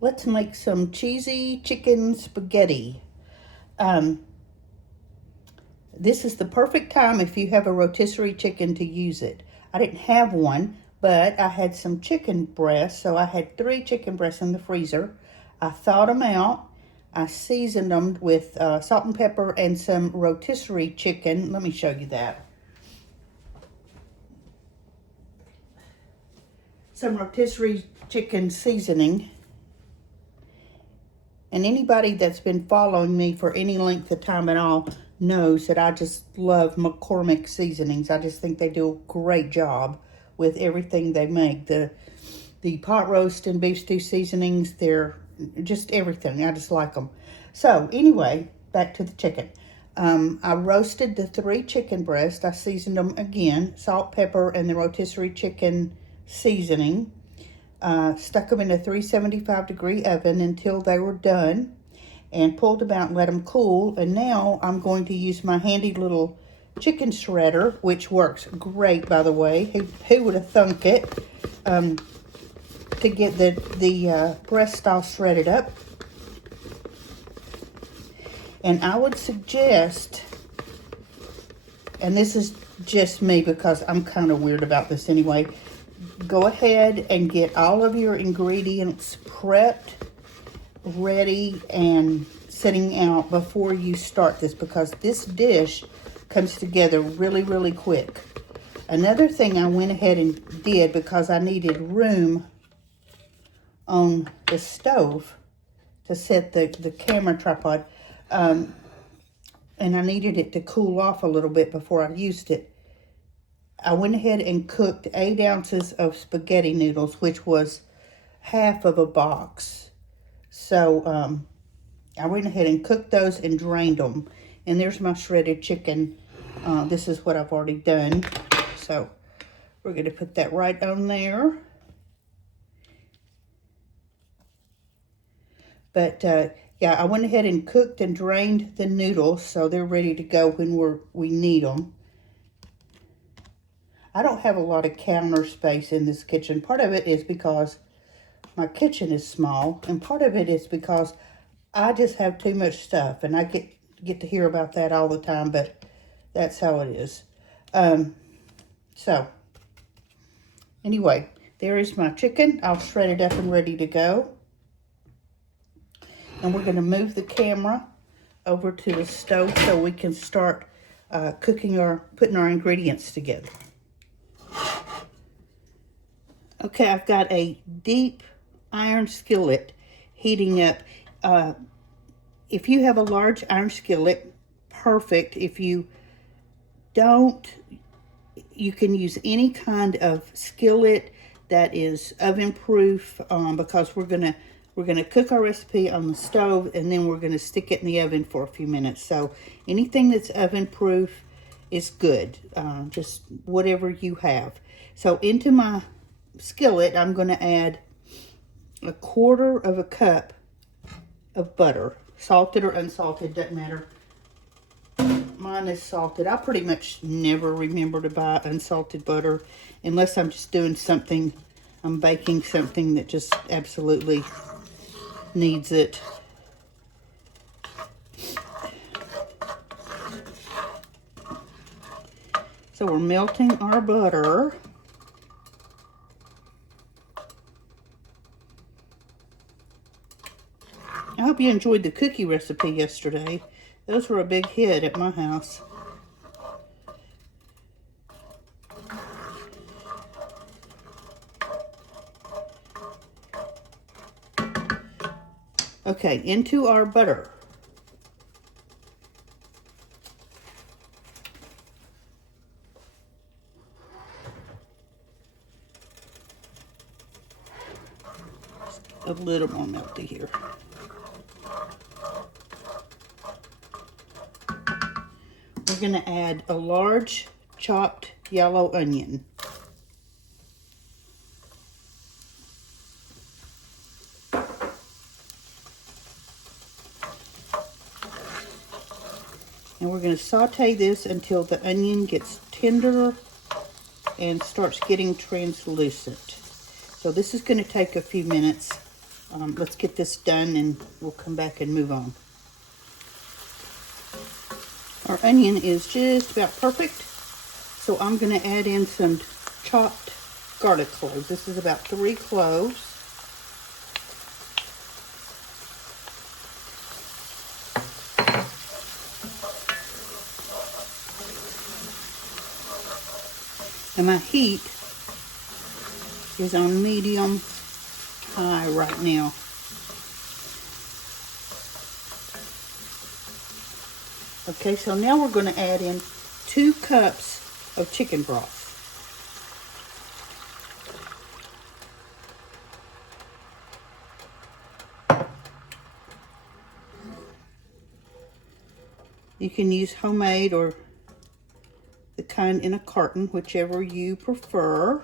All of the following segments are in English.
let's make some cheesy chicken spaghetti. This is the perfect time if you have a rotisserie chicken to use it. I didn't have one, but I had some chicken breasts, so I had 3 chicken breasts in the freezer. I thawed them out. I seasoned them with salt and pepper and some rotisserie chicken. Let me show you that. Some rotisserie chicken seasoning. And anybody that's been following me for any length of time at all knows that I just love McCormick seasonings. I just think they do a great job with everything they make. The pot roast and beef stew seasonings, they're just everything. I just like them. So anyway, back to the chicken. I roasted the 3 chicken breasts. I seasoned them again, salt, pepper, and the rotisserie chicken seasoning. Stuck them in a 375-degree oven until they were done, and pulled them out and let them cool. And now I'm going to use my handy little chicken shredder, which works great, by the way. Who would have thunk it? To get the breast all shredded up. And I would suggest, and this is just me because I'm kind of weird about this anyway, go ahead and get all of your ingredients prepped, ready, and setting out before you start this, because this dish comes together really, really quick. Another thing I went ahead and did, because I needed room on the stove to set the camera tripod, and I needed it to cool off a little bit before I used it. I went ahead and cooked 8 ounces of spaghetti noodles, which was half of a box. So I went ahead and cooked those and drained them. And there's my shredded chicken. This is what I've already done. So we're going to put that right on there. But yeah, I went ahead and cooked and drained the noodles so they're ready to go when we need them. I don't have a lot of counter space in this kitchen. Part of it is because my kitchen is small, and part of it is because I just have too much stuff, and I get to hear about that all the time, but that's how it is. So anyway, there is my chicken. I'll shred it up and ready to go. And we're going to move the camera over to the stove so we can start putting our ingredients together. Okay, I've got a deep iron skillet heating up. If you have a large iron skillet, perfect. If you don't, you can use any kind of skillet that is oven proof, because we're gonna cook our recipe on the stove, and then we're gonna stick it in the oven for a few minutes. So anything that's oven proof is good, just whatever you have. So into my skillet, I'm going to add 1/4 cup of butter, salted or unsalted, doesn't matter. Mine is salted. I pretty much never remember to buy unsalted butter unless I'm just doing something, I'm baking something that just absolutely needs it. So we're melting our butter. I hope you enjoyed the cookie recipe yesterday. Those were a big hit at my house. Okay, into our butter. A little more melty here. We're going to add a large chopped yellow onion. And we're going to saute this until the onion gets tender and starts getting translucent. So this is going to take a few minutes. let's get this done and we'll come back and move on. Our onion is just about perfect, so I'm going to add in some chopped garlic cloves. This is about 3 cloves. And my heat is on medium high right now. Okay, so now we're going to add in 2 cups of chicken broth. You can use homemade or the kind in a carton, whichever you prefer.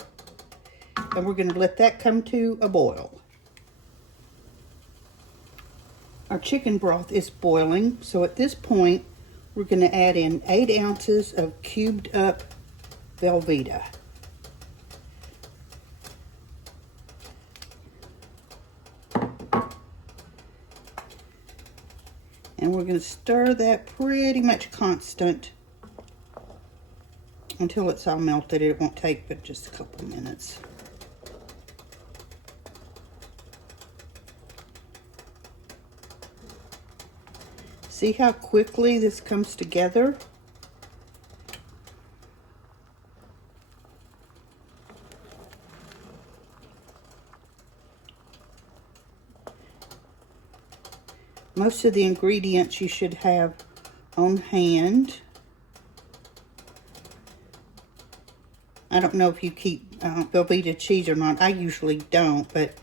And we're going to let that come to a boil. Our chicken broth is boiling, so at this point, we're going to add in 8 ounces of cubed up Velveeta. And we're going to stir that pretty much constant until it's all melted. It won't take but just a couple of minutes. See how quickly this comes together? Most of the ingredients you should have on hand. I don't know if you keep Velveeta cheese or not. I usually don't, but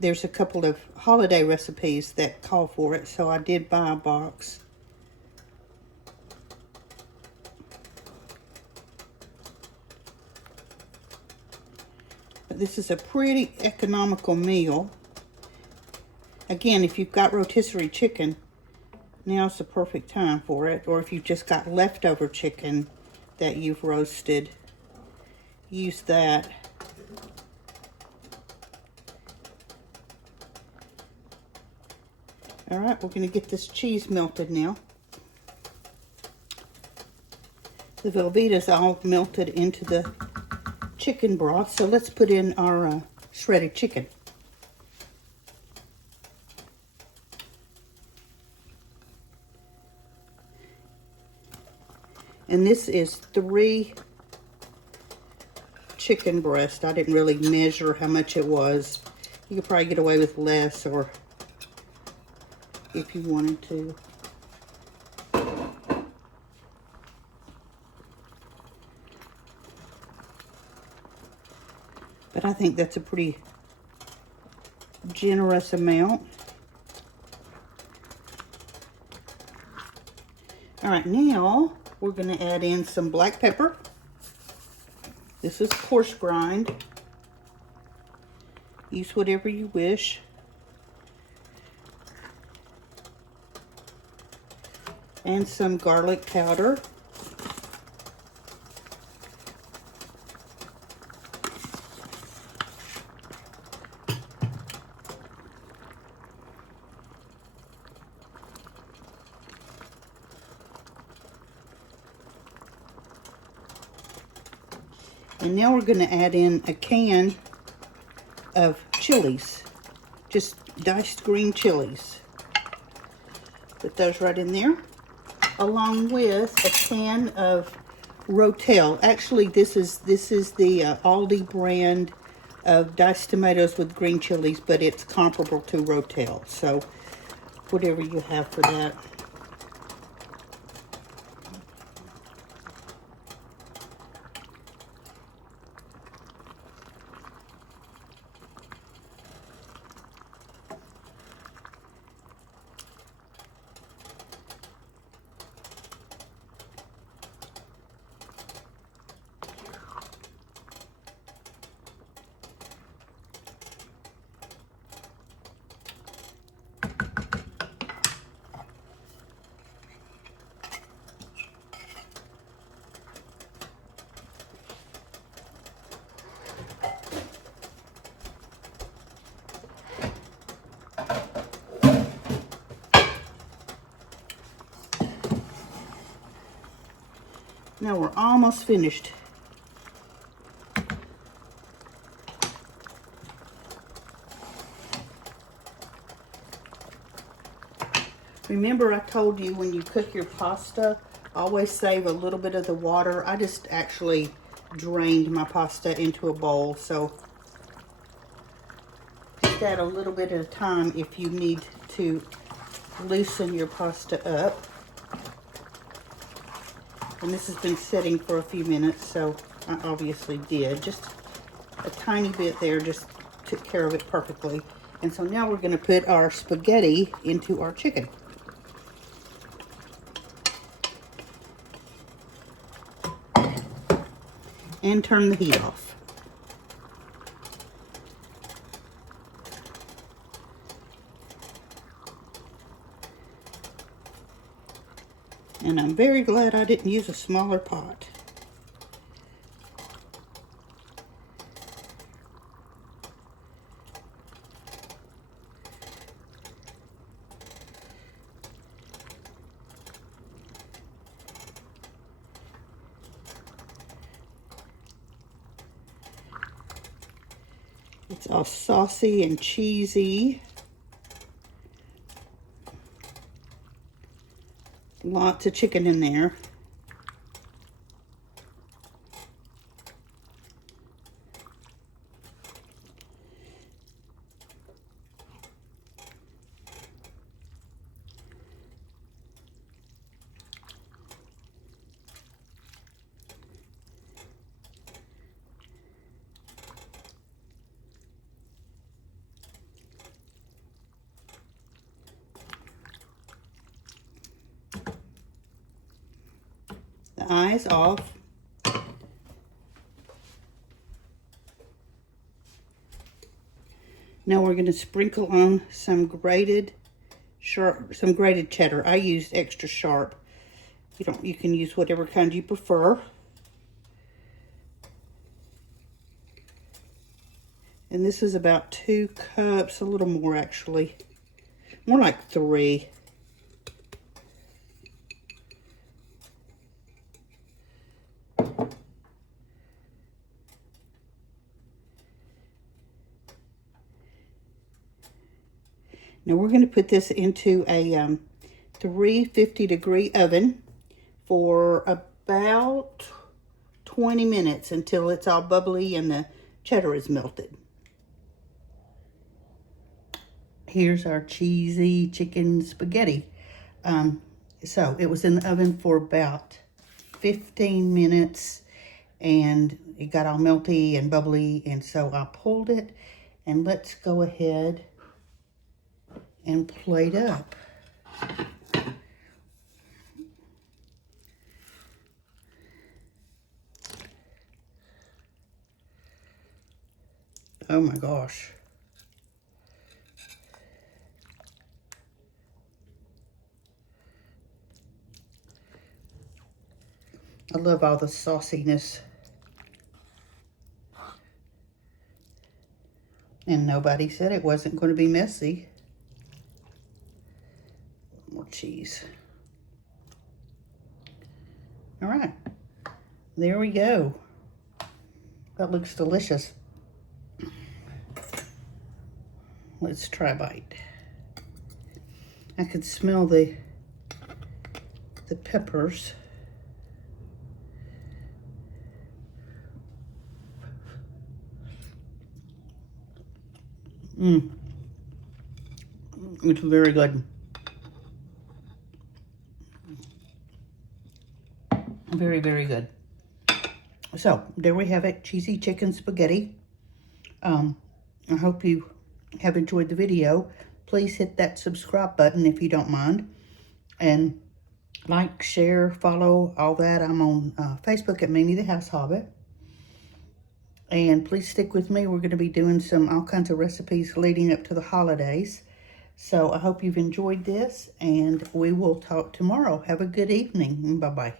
there's a couple of holiday recipes that call for it, so I did buy a box. But this is a pretty economical meal. Again, if you've got rotisserie chicken, now's the perfect time for it. Or if you've just got leftover chicken that you've roasted, use that. All right, we're going to get this cheese melted now. The Velveeta's all melted into the chicken broth, so let's put in our shredded chicken. And this is 3 chicken breasts. I didn't really measure how much it was. You could probably get away with less, or if you wanted to. But I think that's a pretty generous amount. All right, now we're going to add in some black pepper. This is coarse grind. Use whatever you wish. And some garlic powder. And now we're going to add in a can of chilies, just diced green chilies. Put those right in there, along with a can of Rotel. Actually, this is the Aldi brand of diced tomatoes with green chilies, but it's comparable to Rotel. So whatever you have for that. Now we're almost finished. Remember I told you when you cook your pasta, always save a little bit of the water. I just actually drained my pasta into a bowl, so just add a little bit at a time if you need to loosen your pasta up. And this has been sitting for a few minutes, so I obviously did. Just a tiny bit there, just took care of it perfectly. And so now we're going to put our spaghetti into our chicken. And turn the heat off. And I'm very glad I didn't use a smaller pot. It's all saucy and cheesy. Lots of chicken in there. The eyes off. Now we're going to sprinkle on some grated cheddar. I used extra sharp. You can use whatever kind you prefer. And this is about 2 cups, a little more actually. More like 3. Now we're going to put this into a 350-degree oven for about 20 minutes until it's all bubbly and the cheddar is melted. Here's our cheesy chicken spaghetti. So it was in the oven for about 15 minutes and it got all melty and bubbly, and so I pulled it, and let's go ahead and plate up. Oh my gosh. I love all the sauciness. And nobody said it wasn't going to be messy. More cheese. All right, there we go. That looks delicious. Let's try a bite. I could smell the peppers. It's very good. Very, very good. So, there we have it. Cheesy chicken spaghetti. I hope you have enjoyed the video. Please hit that subscribe button if you don't mind. And like, share, follow, all that. I'm on Facebook at Mimi the House Hobbit. And please stick with me. We're going to be doing all kinds of recipes leading up to the holidays. So I hope you've enjoyed this, and we will talk tomorrow. Have a good evening. Bye-bye.